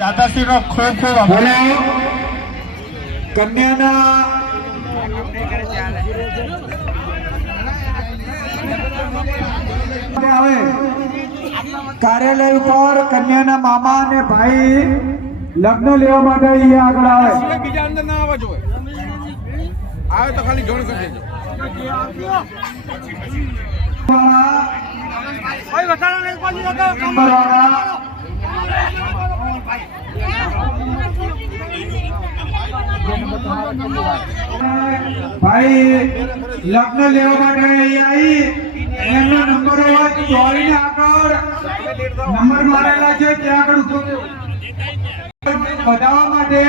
દાદાશ્રીનો ખૂબ ખૂબ આભાર. કન્યાના કાર્યાલય ઉપર કન્યાના મામા અને ભાઈ લગ્ન લેવા માટે અહીંયા આગળ આવે. બીજા અંદર ના આવવા જોઈએ. આવે તો ખાલી જોડ કરી દેજો. ભાઈ લગ્ન લેવા માટે આવી એમનો નંબર હોય ચોરીને આગળ નંબર મારેલા છે ત્યાં આગળ બતાવવા માટે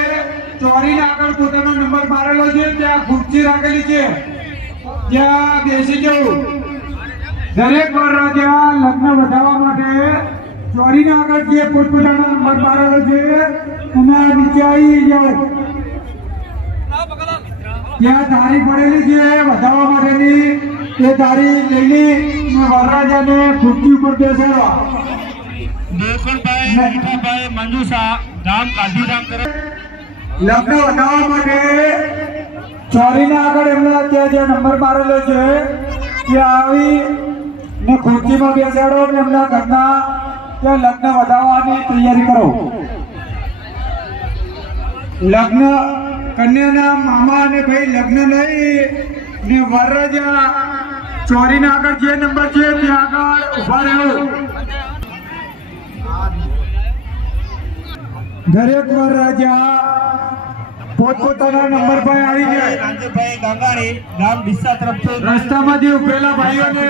ચોરીને આગળ પોતાનો નંબર મારેલો છે ત્યાં ખુરશી રાખેલી છે ત્યાં બેસી જવું. દરેક વરરાજા લગ્ન વધારવા માટે ચોરીને આગળ જે પોતપોતાનો નંબર મારેલો છે એના નીચે આવી જાઓ. ત્યાં તારી પડેલી છે વધારવા માટેની એ તારી લઈ વરરાજાને ખુરશી ઉપર બેસાડવા. દેવકુળભાઈ મંજુસા ગામ કાઢીરામ કરે લગ્ન વધારવા માટે ચોરીના આગળ એમના ત્યાં જે નંબર મારેલો છે ત્યાં આવી ને ખુરશીમાં બેસાડો ને એમના ઘરના ત્યાં લગ્ન વધારવાની તૈયારી કરો. લગ્ન કન્યાના મામા અને ભાઈ લગ્ન લઈ ને વરરાજા ચોરીના આગળ જે નંબર છે ત્યાં આગળ ઉભા રહ્યો. દરેક વરરાજા પોતપોતાના નંબર પર આવી જાય. નાનજીભાઈ ગાંગાણી ગામ ડીસા તરફથી રસ્તામાં જે ઉભેલા ભાઈઓને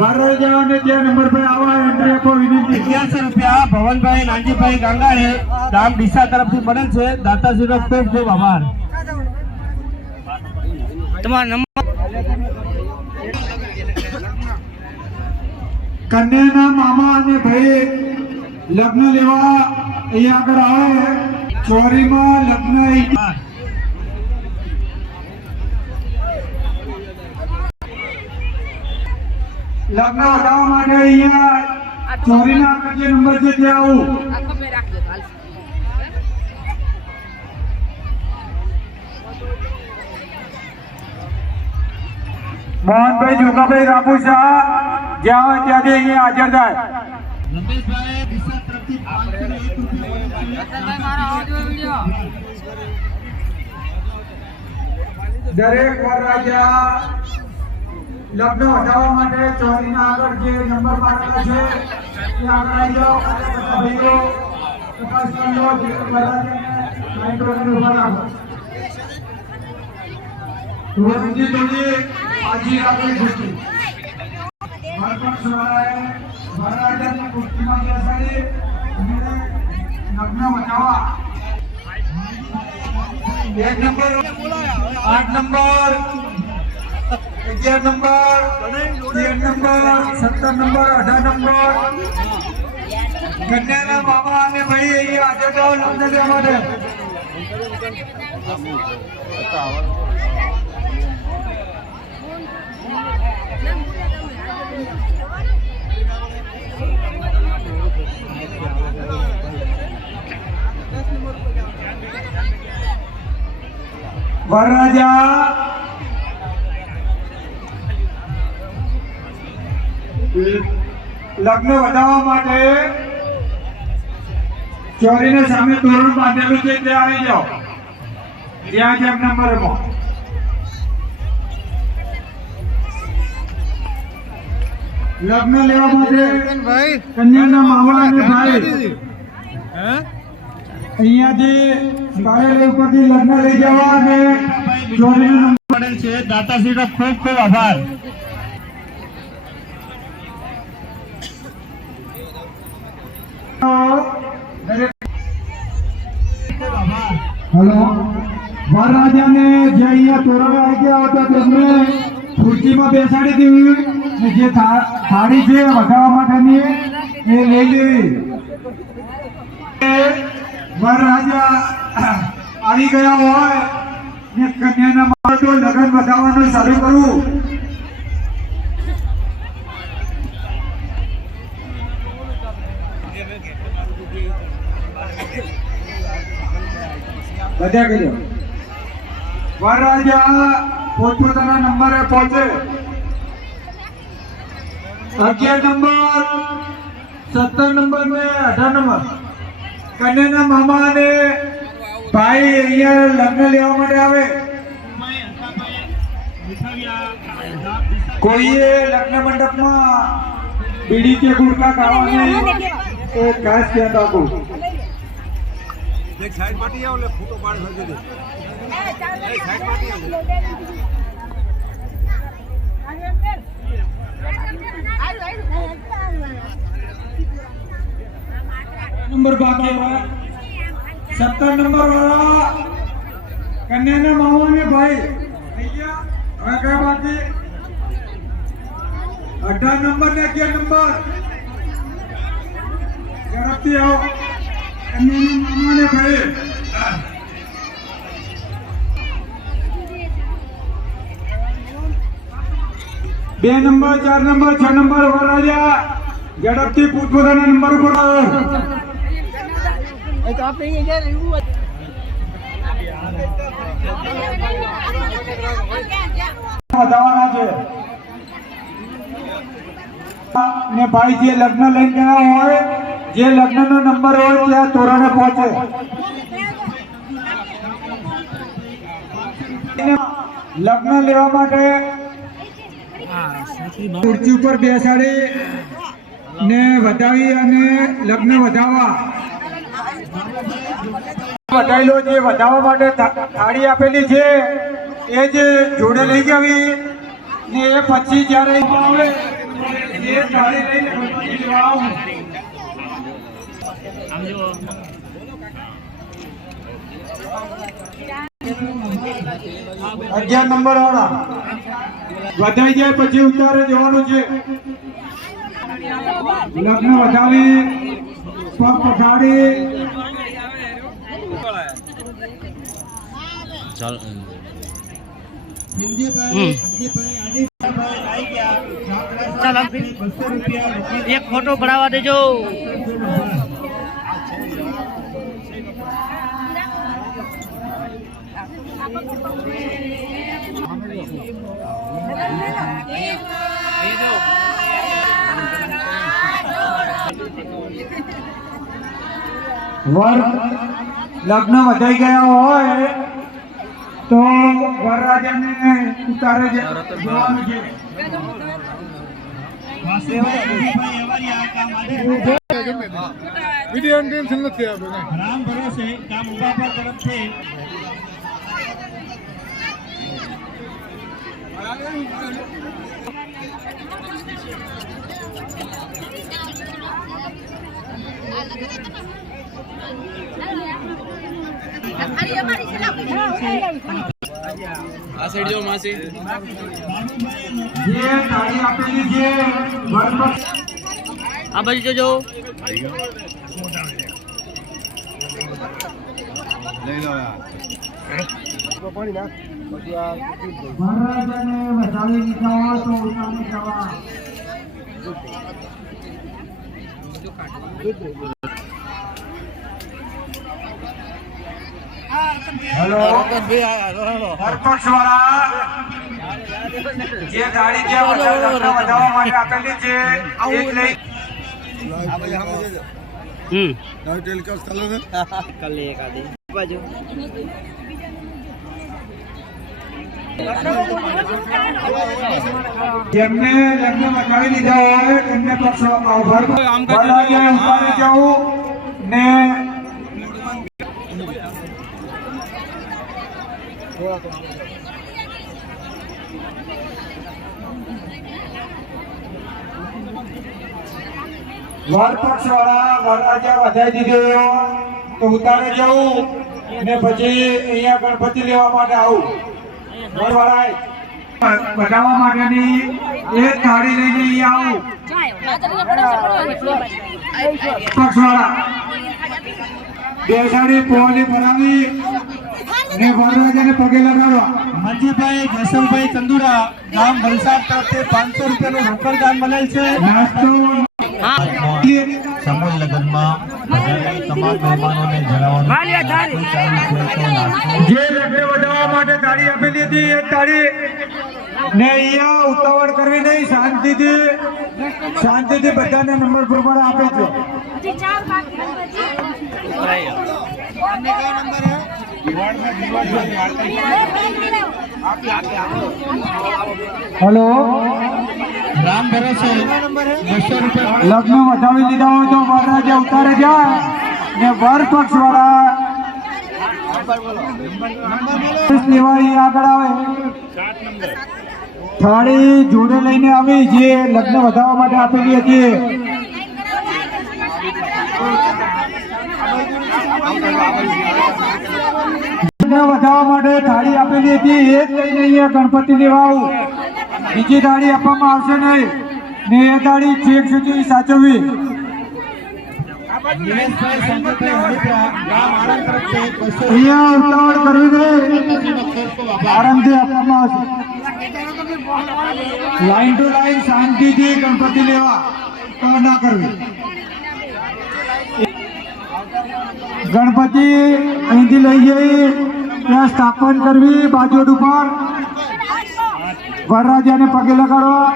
વરરાજાઓને જે નંબર પર આવવા એન્ટ્રી આપો વિનંતી. 81 રૂપિયા ભવનભાઈ નાનજીભાઈ ગાંગાણી ગામ ડીસા તરફથી બનેલ છે. દાતાશ્રીનો ખૂબ ખૂબ આભાર. તમારો નંબર કન્યાના મામા અને ભાઈ લગ્ન લેવા અહીંયા આગળ આવે. ચોરીમાં લગ્ન વધારવા માટે અહીંયા ચોરીના આગળ જે નંબર છે ત્યાં આવું. મોહનભાઈ જોગાભાઈ રાપુસા જ્યાં હોય ત્યાંથી અહીંયા હાજર થાય. રમેશભાઈ ડીસા તરફથી 501 દરેક વરરાજા લગ્ન વધારવા માટે ચોરીના આગળ જે નંબર મારેલા છે ત્યાં આગળ આવી જાઓ. ભાઈઓ તપાસ કરી લો. બીજી થોડી આજી આપણી ખુશી વરરાજાની ખુશીમાં બેસાડી લગ્ન વધારવા. 1 number 8 number 11 number 13 number 17 number 18 number કન્યાના મામા અને ભાઈ અહીંયા હાજર થાવ લગ્ન લેવા માટે. વરરાજા લગ્ન વધારવા માટે ચોરીને સામે તોરણ બાંધેલું છે ત્યાં આવી જાઓ. ત્યાં જ એમના નંબરમાં લગ્ન લેવા માટે કન્યાના મામા અને ભાઈ અહીંયાથી કાર્યાલય ઉપરથી લગ્ન લઈ જવા અને ચોરીનો નંબર બનેલ છે. દાતાશ્રીનો ખૂબ ખૂબ આભાર. હેલો વરરાજાને જે અહીંયા તોરણ આવી ગયા હતા તેમને ખુરશીમાં બેસાડી દીધી ને જે થાળી છે વધારવા માટેની એ લઈ લેવી. વરરાજા આવી ગયા હોય ને કન્યાના માટે લગ્ન વધારવાનું ચાલુ કરવું. Thank you. બધા કર્યો. વરરાજા પોતપોતાના નંબરે પહોંચે. 11 નંબર, 17 નંબર ને 18 નંબર કન્યાના મામા અને ભાઈ અહીંયા લગ્ન લેવા માટે આવે. કોઈએ લગ્ન મંડપમાં બીડી કે ગુટખા ખાવાની એ ખાસ ધ્યાન રાખવું. એક સાઈડ પાટી આવો એટલે ફોટો પાડ કરી દે. એક સાઈડ પાટી આવો. નંબર બાકી 17 નંબર વાળા કન્યાના મામા ને ભાઈ થઈ ગયા. હવે કયા બાકી? 18 નંબર ને 11 નંબર ઝડપથી આવો. કન્યાના મામા ને ભાઈ બે નંબર, 4 નંબર, 6 નંબર વરરાજા ઝડપથી પોતપોતાના નંબર ઉપર આવો. વધારવાના છે ને ભાઈ જે લગ્ન લઈને ગયા હોય, જે લગ્નનો નંબર હોય ત્યાં તોરણે પહોંચે. લગ્ન લેવા માટે ખુરશી ઉપર બેસાડી ને વધાવી અને લગ્ન વધાવવા. વધારેલો જે વધાવવા માટે થાળી આપેલી છે એ જે જોડે લઈ જવી ને એ પછી જ્યારે આવે એ થાળી લઈને પછી લેવા આવું. અગિયાર નંબર વાળા વધાઈ જાય પછી ઉતારે જવાનું છે. લગ્ન વધાવી પગ પછાડી એક ફોટો પડાવવા દેજો. વર લગ્ન વધાઈ ગયા હોય તો વરરાજાને ઉતારે જવાનું છે. વિડિયો ટેન્શન નથી આવતું. રામ ભરોસે ગામ ઉભાપર તરફથી આ સાઈડ જો માસી. જે થાળી આપેલી છે વર પક્ષ આ બાજુ જોજો. લઈ લો વરરાજાને વધાવી દીધા હોય તો ઉતારી જવા. હેલો વરપક્ષ વાળા જે ગાડી ત્યાં વધાવવા માટે આપેલી છે એ જ લઈ. ટેલિકાસ્ટ ચાલે છે. કાલે એક આદી બાજુ જેમને લગ્ન વધાવી લીધા હોય એમને પક્ષ વરરાજાએ ઉતારી જવું ને વરપક્ષ વાળા વરરાજા વધાઈ દીધો તો ઉતારે જવું ને પછી અહીંયા ગણપતિ લેવા માટે આવું. વરવાળાએ વધાવવા માટેની એક થાળી લઈને અહીંયા આવું. પક્ષવાળા બેસાડી પોલી ભરાવી ને વરરાજાને પગે લગાડવા. મંજીભાઈ જસવભાઈ ચંદુરા ગામ વલસાડ તરફથી 500 રૂપિયાનું રોકડ દાન મળેલ છે. નાસ્તો સમૂહ લગ્નમાં તમામ મહેમાનોને જણાવવાનું જે લગ્ન વધાવવા માટે થાળી આપેલી હતી એ થાળી ને અહીંયા ઉતાવળ કરવી નહીં, શાંતિથી બધાને નંબર પ્રમાણે આપે છે. હેલો, રામ ભરોસે 200 રૂપિયા લગ્ન વધાવી લીધા હોય તો વરરાજા ઉતારે જાય ને વર પક્ષ વાળા લેવાળી આગળ આવે. થાળી જોડે લઈને આવી જે લગ્ન વધાવવા માટે આપેલી હતી. લગ્ન વધાવવા માટે થાળી આપેલી હતી એ જ લઈને અહીંયા ગણપતિ લેવા આવું. બીજી થાળી આપવામાં આવશે નહીં ને એ થાળી છેક સુધી સાચવવી. દિનેશભાઈ સંજયભાઈ હરિપરા ગામ આણંદ તરફથી 200 અહીંયા ઉતાવળ કરવી નહીં, આરામથી આપવામાં આવશે. લાઈન ટુ લાઈન શાંતિથી ગણપતિ લેવા તો ના કરવી. ગણપતિ અહીંથી લઈ જઈ ત્યાં સ્થાપન કરવી બાજોડ ઉપર. વરરાજાને પગે લગાડવા.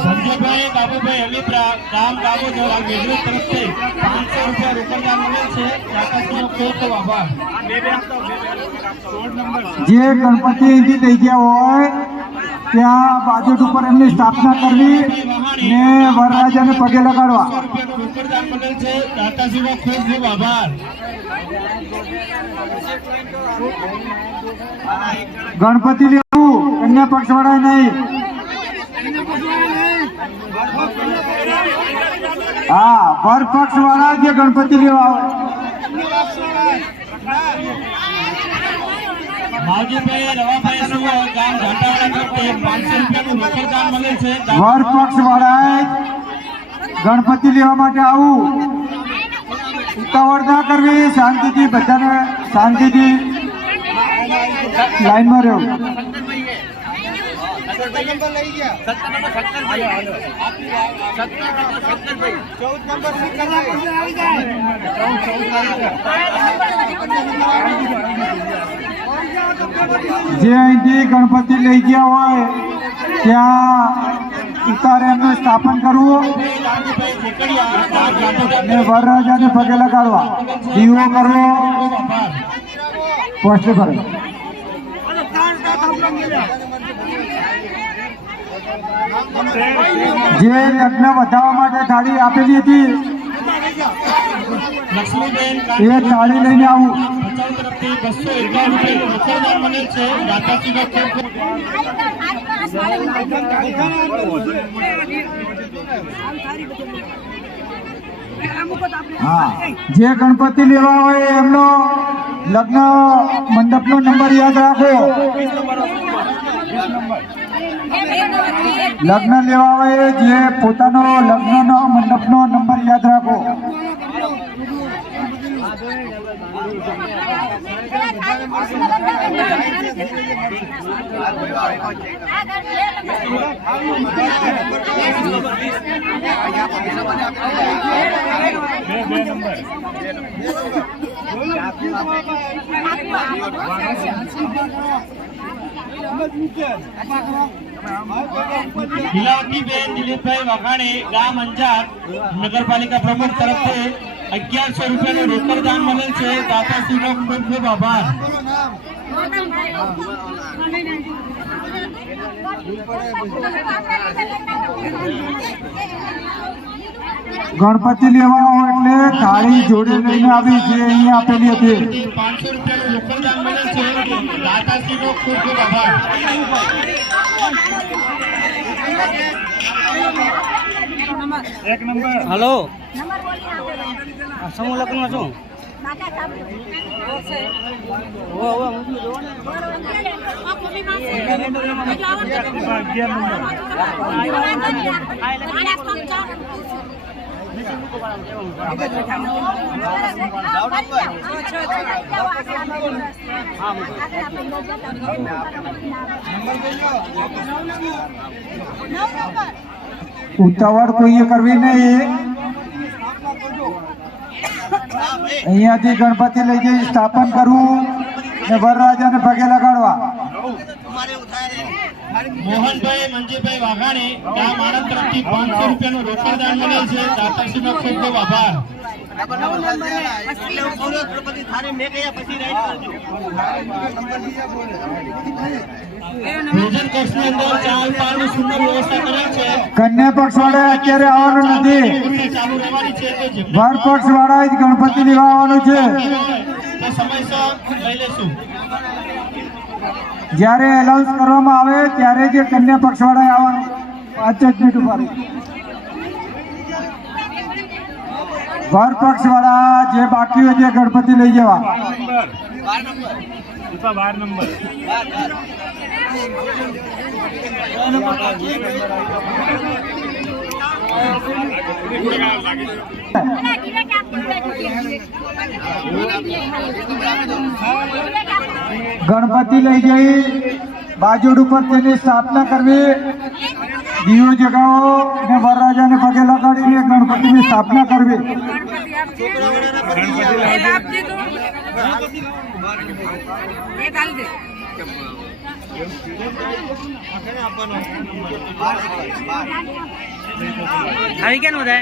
સંજયભાઈ બાબુભાઈ હલીપરા ગામ ગાબોદર આ ગુજરાત તરફથી 500 રૂપિયા રોકડદાન મળે છે. દાતાશ્રીનો ખૂબ ખૂબ આભાર. જે ગણપતિ અહીંથી લઈ ગયા હોય ત્યાં બાજોટ ઉપર એમની સ્થાપના કરવી ને વરરાજાને પગે લગાડવા. 100 રૂપિયાનું રોકડદાન મળેલ છે. દાતાશ્રીનો ખૂબ ખૂબ આભાર. ગણપતિ લેવું કન્યા પક્ષ વાળા નહીં. હા, વર પક્ષ વાળા જે ગણપતિ લેવા આવે. માવજીભાઈ રવાભાઈ સુવર ગામ ઘાટાવાડા તરફથી 500 રૂપિયાનું રોકડદાન મળે છે. વર પક્ષ વાળા ગણપતિ લેવા માટે આવું. ઉતાવળ ના કરવી, શાંતિથી બધાને શાંતિથી લાઈનમાં રહેવું. જે અહીંથી ગણપતિ લઈ ગયા હોય ત્યાં ઉતારે એમનું સ્થાપન કરવું ને વરરાજાને પગે લગાડવા. દીવો કરવો, પોસ્ટ કરો. જે લગ્ન વધાવવા માટે થાળી આપેલી હતી લક્ષ્મીબેન એ થાળી લઈને આવું. ભચાઉ તરફથી 251 રૂપિયાનું રોકડદાન મળે છે. દાતાશ્રીનો ખૂબ ખૂબ હા, જે ગણપતિ લેવા હોય એમનો લગ્ન મંડપનો નંબર યાદ રાખો. લગ્ન લેવા હોય જે પોતાનો લગ્નનો મંડપનો નંબર યાદ રાખો. લીલાવતીબેન દિલીપભાઈ વાઘાણી ગામ અંજાર નગરપાલિકા પ્રમુખ તરફથી 1100 રૂપિયાનું રોકડદાન મળેલ છે. દાતાશ્રીનો ખૂબ ખૂબ આભાર. ગણપતિ લેવા હોય એટલે થાળી જોડે લઈને આવી જે અહીંયા આપેલી હતી. 500 રૂપિયાનું રોકડદાન મળેલ છે. દાતાશ્રીનો ખૂબ ખૂબ આભાર. હલો સમૂહ લગ્નમાં શું ઉતાવળ કોઈએ કરવી નહીં. અહીંયાથી ગણપતિ લઈ જઈ સ્થાપન કરવું ને વરરાજાને પગે લગાડવા. મોહનભાઈ મંજીભાઈ વાઘાણી ગામ આણંદ તરફથી 500 રૂપિયાનું રોકડ દાન મળેલ છે. દાતાશ્રીનો ખૂબ ખૂબ આભાર. ભોજન કોક્ષની અંદર ચાલ પાનની સુંદર વ્યવસ્થા કરેલ છે. કન્યા પક્ષ વાળા અત્યારે આવવાનું નથી. ચાલુ રહેવાની છે તો જેમને વર પક્ષ વાળા જ ગણપતિ લેવા આવવાનું છે. તો સમયસર લઈ લેશું. જ્યારે એનાઉન્સ કરવામાં આવે ત્યારે જે કન્યા પક્ષ વાળા આવવાનું. 5 જ મિનિટ ઉભા રહી. વર પક્ષ વાળા જે બાકી હોય તે ગણપતિ લઈ જવા. ગણપતિ લઈ જઈ બાજોડ ઉપર તેની સ્થાપના કરવી, દીવો જગાવો અને વરરાજાને પગે લગાડીને ગણપતિની સ્થાપના કરવી. આવી કેનું થાય?